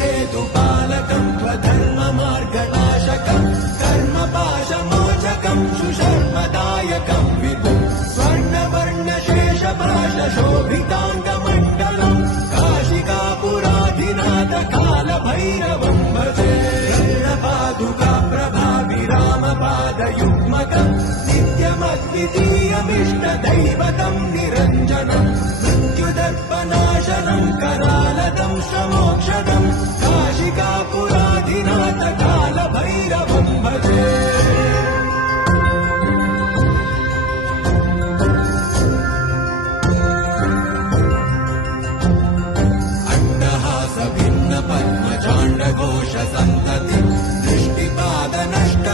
धर्मसेतुपालकं स्वधर्ममार्गनाशकं कर्मपाशमोचकं सुशर्मदायकं विभुं स्वर्णवर्णशेषपाशशोभिताङ्गमण्डलं काशिकापुराधिनाथ कालभैरवं भजे रत्नपादुका प्रभाविरामपादयुग्मकं नित्यमद्वितीयमिष्टदैवतं निरञ्जनं मृत्युदर्पनाशनं करालदं शमोक्षदं काशिकापुराधिनाथ कालभैरवं भजे अट्टहास भिन्न पद्मचाण्डघोष सन्तति दृष्टिपाद नष्ट